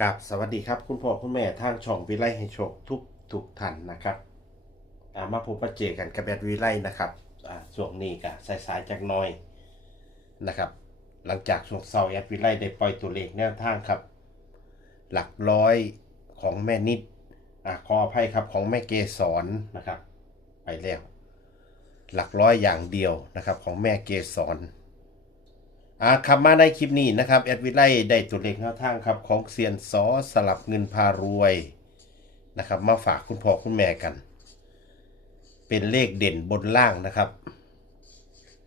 กับสวัสดีครับคุณพ่อคุณแม่ทางช่องวิไลให้โชคทุกทุกท่านนะครับามาพบปะเจอกันกับแบดวิไลนะครับอ่าช่วงนี้ก็สายๆจากน้อยนะครับ หลังจากช่วงเสาร์แอดวิไลได้ปล่อยตัวเลขแนวทางครับ หลักร้อยของแม่นิดอขออภัยครับของแม่เกสรนะครับ ไปแล้ว หลักร้อยอย่างเดียวนะครับของแม่เกสร อ่าครับมาในคลิปนี้นะครับแอดวิไลได้ตัวเลขแนวทางครับของเซียนซอสลับเงินพารวยนะครับมาฝากคุณพ่อคุณแม่กัน เป็นเลขเด่นบนล่างนะครับ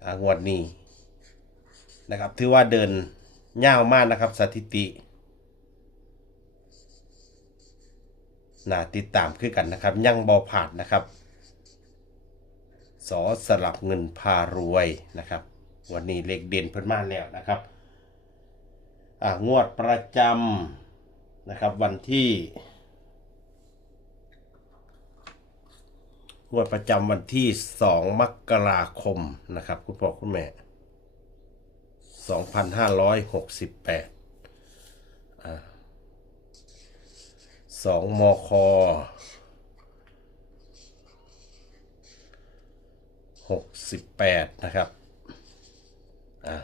อ่างวดนี้นะครับถือว่าเดินย่าวมากนะครับสถิติน่าติดตามคือกันนะครับ ยังบอผ่านนะครับสอสลับเงินพารวยนะครับ วันนี้เลขเด่นเพิ่นมาแล้วนะครับอ่างวดประจำนะครับวันที่ งวดประจำวันที่ 2 มกราคมนะครับ คุณพ่อคุณแม่ 2568อ่าสองมคหกสิบแปดนะครับ อ่า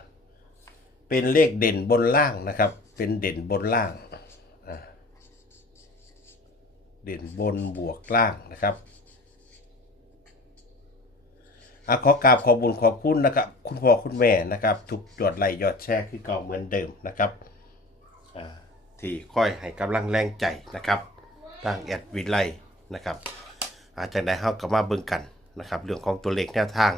เป็นเลขเด่นบนล่างนะครับ เป็นเด่นบนล่าง เด่นบนบวกล่างนะครับอะขอกราบขอบุญขอบคุณนะครับ คุณพ่อคุณแม่นะครับ ทุกจดไลยอดแชร์คือเก่าเหมือนเดิมนะครับที่ค่อยให้กำลังแรงใจนะครับทางแอดวิไลนะครับ อาจจะได้เข้ากับมาเบิ่งกันนะครับ เรื่องของตัวเลขแนวทาง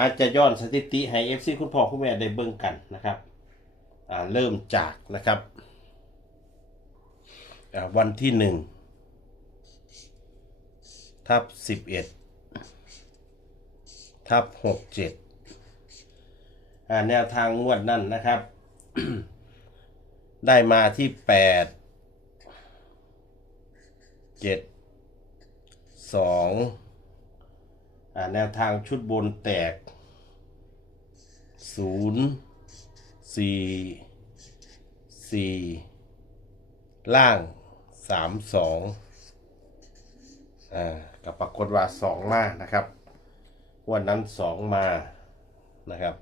อาจจะย้อนสถิติให้ FC คุณพ่อคุณแม่ได้เบิ่งกันนะครับเริ่มจากนะครับวันที่หนึ่งทับสิบเอ็ดทับหกเจ็ดแนวทางงวดนั่นนะครับ ได้มาที่แปดเจ็ดสองแนวทางชุดบนแตก ศูนย์สี่สี่ล่างสามสองอ่ากับปรากฏว่าสองมานะครับวันนั้นสองมานะครับ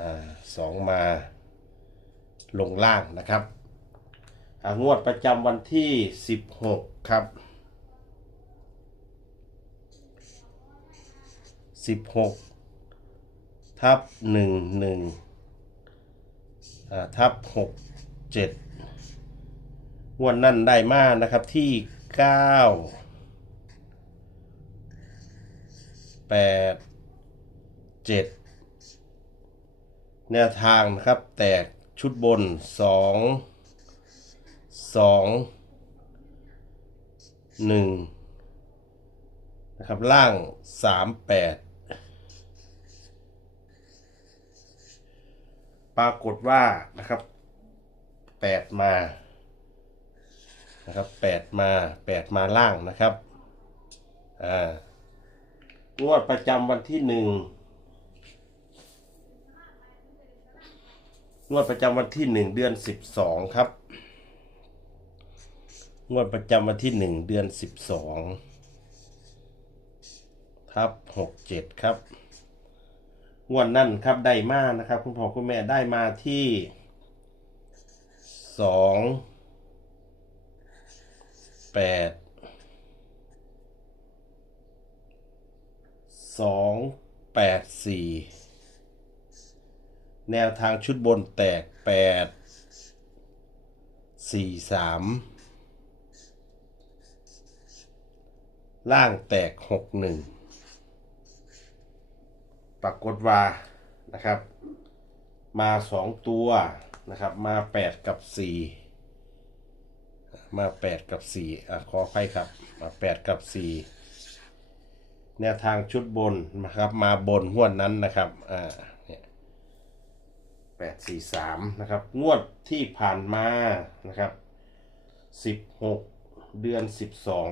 อ่าสองมา ลงล่างนะครับงวดประจำวันที่สิบหกครับสิบหก ทับหนึ่งหนึ่งทับหกเจ็ดงวดนั่นได้มากนะครับที่เก้าแปดเจ็ดแนวทางนะครับแตกชุดบนสองสองหนึ่งนะครับล่างสามแปด รากฏว่านะครับแปดมานะครับแปดมาแปดมาล่างนะครับอ่างวดประจำวันที่หนึ่งงวดประจำวันที่หนึ่งเดือนสิบสองครับงวดประจำวันที่หนึ่งเดือนสิบสองทับหกเจ็ดครับ งวดนั่นครับได้มานะครับ คุณพ่อคุณแม่ได้มาที่สองแปดสองแปดสี่แนวทางชุดบนแตกแปดสี่สามล่างแตกหกหนึ่ง ปรากฏว่านะครับ มาสองตัวนะครับ มาแปดกับสี่มาแปดกับสี่อะขออภัยครับ มาแปดกับสี่แนวทางชุดบนนะครับ มาบนงวดนั้นนะครับอ่าเนี่ยแปดสี่สามนะครับ งวดที่ผ่านมานะครับสิบหกเดือนสิบสอง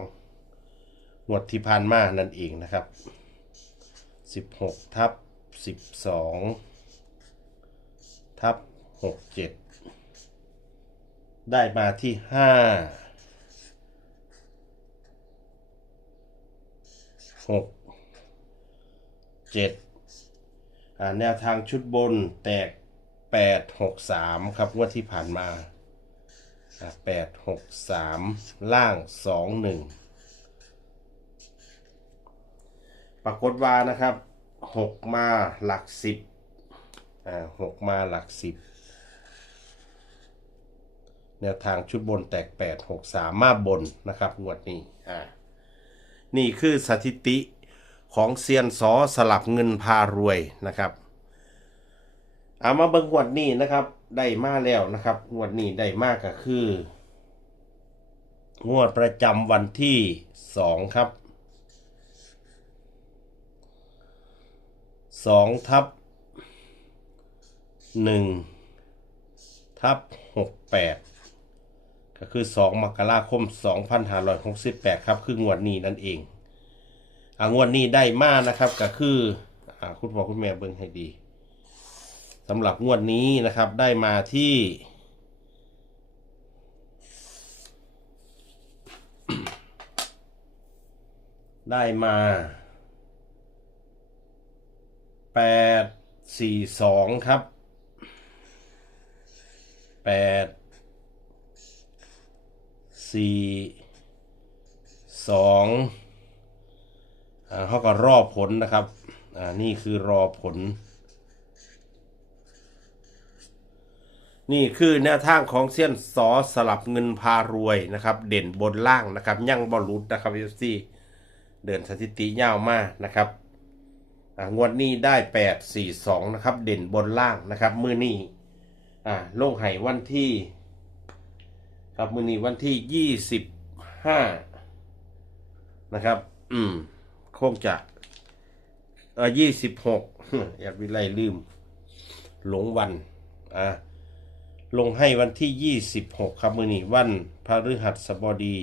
งวดที่ผ่านมานั่นเองนะครับ 16 ทับ 12 ทับ 67 ได้มาที่ 5 6 7 แนวทางชุดบนแตก 8 6 3 ครับว่าที่ผ่านมา 8 6 3 ล่าง 2 1 ปรากฏว่านะครับหกมาหลักสิบอ่าหกมาหลักสิบแนวทางชุดบนแตก8 6 3มมาบนนะครับงวดนี้อ่านี่คือสถิติของเซียนสอสลับเงินพารวยนะครับเอามาเบิ่งงวดนี้นะครับ ได้มาแล้วนะครับงวดนี้ได้มากก็คือ งวดประจำวันที่2ครับ 2ทับ1ทับ68ก็คือ 2 มกราคม 2568 ครับ คืองวดนี้นั่นเองอ่างวดนี้ได้มานะครับก็คืออ่าคุณพ่อคุณแม่เบิ่งให้ดีสำหรับงวดนี้นะครับได้มาที่ได้มา 8 4 2ครับ8สี่สองอ่าเขาก็รอผลนะครับ อ่า นี่คือรอผล นี่คือแนวทางของเส้ยนสอสลับเงินพารวยนะครับ เด่นบนล่างนะครับ ยั่งบอลลุดนะครับเอฟซีเดินสถิติยาวมากนะครับ งวดนี้ได้แปดสี่สองนะครับ เด่นบนล่างนะครับ มือนี้ลงไห่วันที่ ครับมือนี้วันที่ยี่สิบห้านะครับ อืมคงจะเออยี่สิบหกอยากวิไลลืม หลงวัน อะลงให้วันที่ยี่สิบหกครับมือนี้วันพฤหัสบดี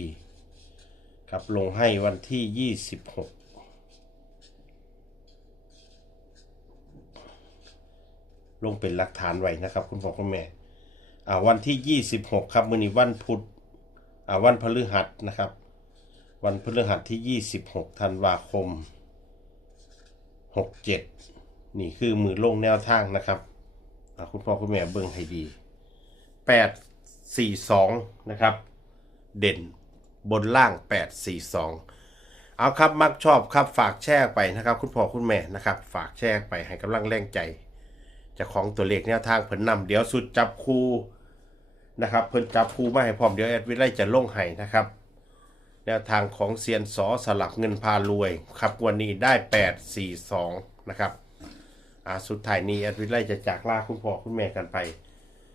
ครับลงให้วันที่ยี่สิบหก ลงเป็นหลักฐานไว้นะครับ คุณพ่อคุณแม่อ่าวันที่ 26 ครับมื้อนี้วันพุธอ่าวันพฤหัสนะครับ วันพฤหัสที่ 26ธันวาคม 67 นี่คือมือลงแนวทางนะครับอ่าคุณพ่อคุณแม่เบิ่งให้ดี 8 4 2 นะครับ เด่นบนล่าง 8 4 2เอาครับ มักชอบครับฝากแชร์ไปนะครับ คุณพ่อคุณแม่นะครับ ฝากแชร์ไปให้กำลังแรงใจ จะของตัวเลขแนวทางเพิ่นนำเดี๋ยวสุดจับคู่นะครับเพิ่นจับคู่มาให้พร้อมเดี๋ยวแอดวิไลจะลงให้นะครับ แนวทางของเซียนสอสลับเงินพารวยครับวันนี้ได้ 8 4 2 นะครับอ่าสุดท้ายนี้แอดวิไลจะจากลาคุณพ่อคุณแม่กันไป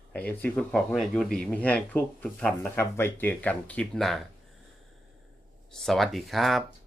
ให้เอฟซีคุณพ่อคุณแม่อยู่ดีมีแห้งทุกทุกท่านนะครับไว้เจอกันคลิปหน้า สวัสดีครับ